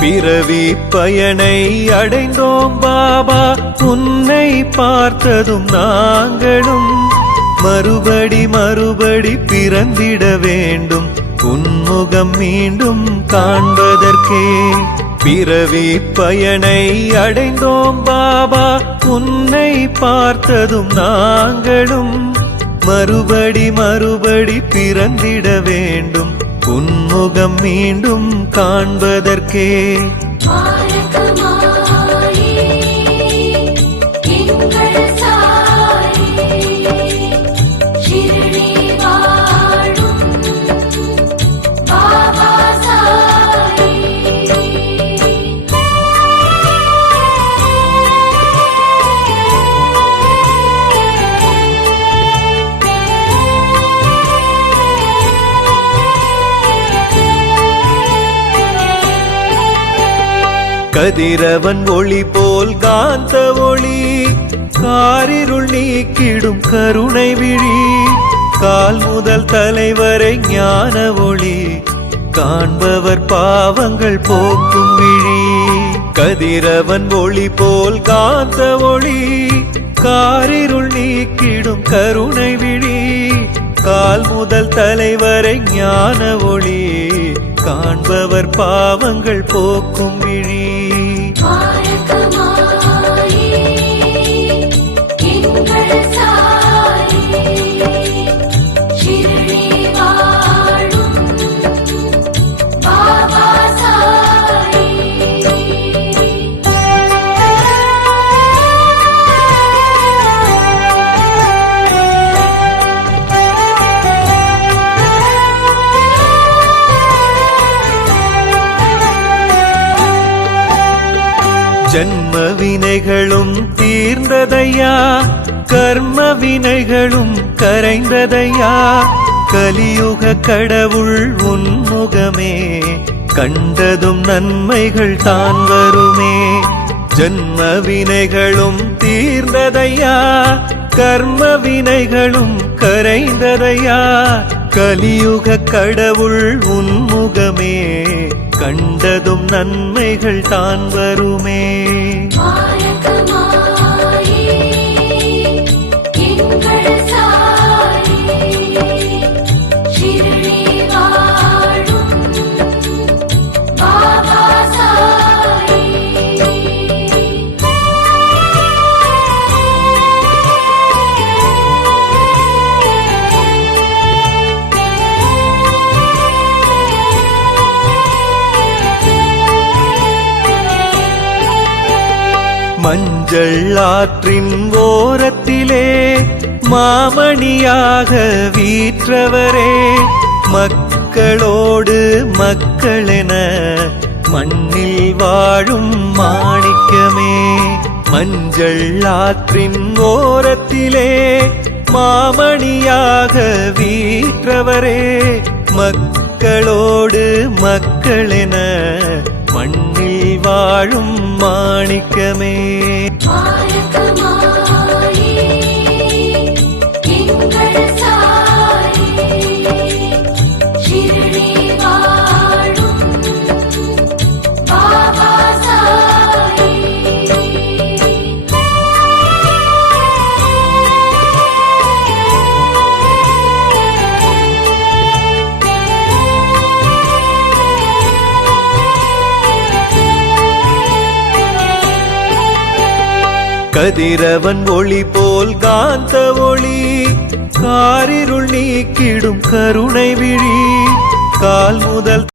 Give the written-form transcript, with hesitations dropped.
பிறவி பயனை அடைந்தோம் பாபா, உன்னை பார்த்ததும் நாங்களும் மறுபடி மறுபடி பிறந்திட வேண்டும், உன்முகம் மீண்டும் காண்பதற்கே. பிறவி பயனை அடைந்தோம் பாபா, உன்னை பார்த்ததும் நாங்களும் மறுபடி மறுபடி பிறந்திட வேண்டும், உன்முகம் மீண்டும் காண்பதற்கே. கதிரவன் ஒளி போல் காந்த ஒளி, காரிருள் நீக்கிடும் கருணை விழி, கால் முதல் தலைவரை ஞான ஒளி, காண்பவர் பாவங்கள் போக்கும் விழி. கதிரவன் ஒளி போல் காந்த ஒளி, காரிருள் நீக்கிடும் கருணை விழி, கால் முதல் தலைவரை ஞான ஒளி, காண்பவர் பாவங்கள் போக்கும் விழி. ஜன்ம வினைகளும் தீர்ந்ததையா, கர்ம வினைகளும் கரைந்ததையா, கலியுக கடவுள் உன்முகமே, கண்டதும் நன்மைகள் தான் வருமே. ஜன்ம வினைகளும் தீர்ந்ததையா, கர்ம வினைகளும் கரைந்ததையா, கலியுக கடவுள் உன்முகமே, கண்டதும் நன்மைகள் தான் வருமே. மஞ்சள் ஆற்றின் ஓரத்திலே மாமணியாக வீற்றவரே, மக்களோடு மக்களென மண்ணில் வாழும் மாணிக்கமே. மஞ்சள் ஆற்றின் ஓரத்திலே மாமணியாக வீற்றவரே, மக்களோடு மக்களென மண்ணில் வாழும் மாணிக்கமே. கதிரவன் ஒளி போல் காந்த ஒளி, காரிருள் நீக்கிடும் கருணை விழி, கால் முதல்